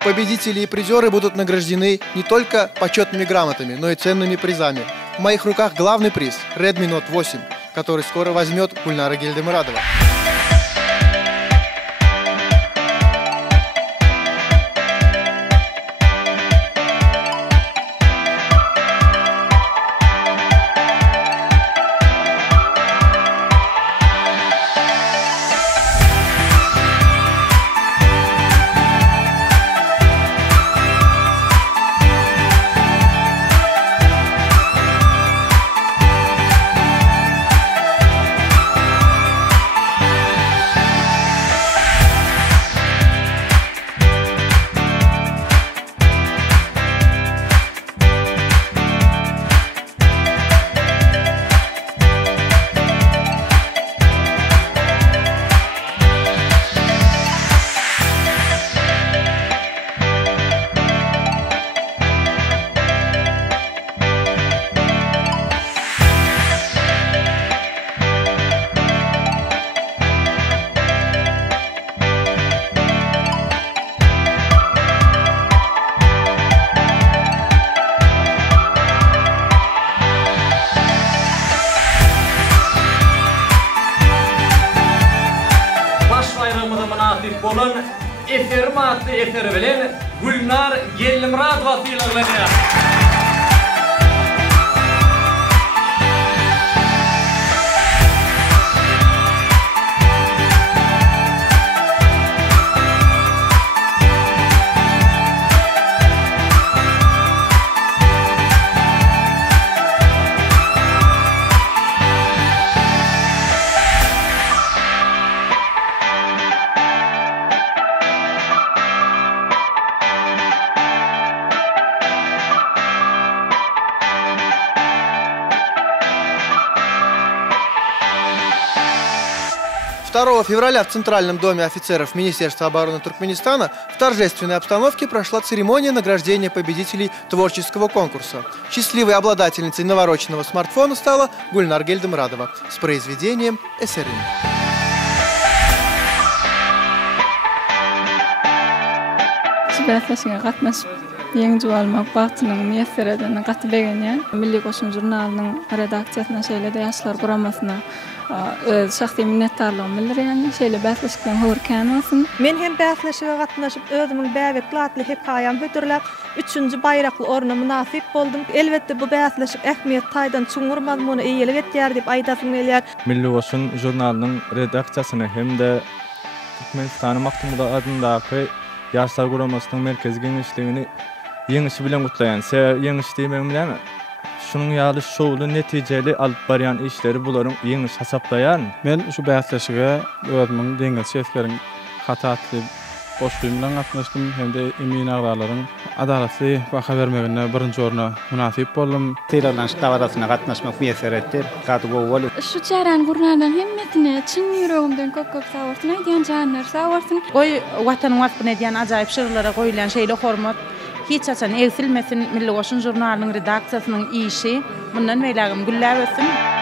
Победители и призеры будут награждены не только почетными грамотами, но и ценными призами. В моих руках главный приз – Redmi Note 8, который скоро возьмет Гульнара Гельдемурадова. Olan eferi bilen Gülnar Gельдемурадова fiilanlanıyor. «2 февраля в Центральном доме офицеров Министерства обороны Туркменистана в торжественной обстановке прошла церемония награждения победителей творческого конкурса. Счастливой обладательницей навороченного смартфона стала Гульнар Гельдемурадова с произведением «Эсерин». Yengjual maqbatının müessireden qatbegene Milli Qoşun jurnalının redaksiyasına şeylerde yaşlar quramasına şahsi minnettarlığım bildirýän şeýle bäsleşikden howrkan bolsun. Men hem bäsleşige gatnaşyp özümiň bäbek latly hekaýam hötürläp 3-nji baýrakly orna munasip boldum. Elbetde bu bäsleşik ähmiýet taýdan çuňur mazmuny eýelip etýär diýip aýdasym gelýär. Milli Qoşun jurnalynyň redaksiýasyny hemde Türkmenistanyň Maktumda adyndaky Yaşlar Guramasynyň merkezi geňişligini ýeňişi bilen gutlaýan. Ýeňiş diýmem bilen şunun ýaly şowly netijeli alyp barýan işleri bularyň ýeňiş hasaplaýan. Men şu bäsleşige özümiň deňiz şeýlerin hatatly boşlugy bilen gatnaşdym hemde emin agalaryň adalatly baha bermegine birinji orna munasip boldum. Tiralan ştawarasyna gatnaşmak müýesser etdi. Gady gowul. Şu çaran gurnadan hemmetine çyn ýüregimden köp sawurtyn aýdýan janlar sawurtyn. Goý watanyň watbyny diýen ajaýyp şyrlara goýulan şeýle hormat hiç açan egsilmesin Milli Qoşun jurnalynyň redaksiýasynyň işi. Mundan meýlägim güllä bolsun.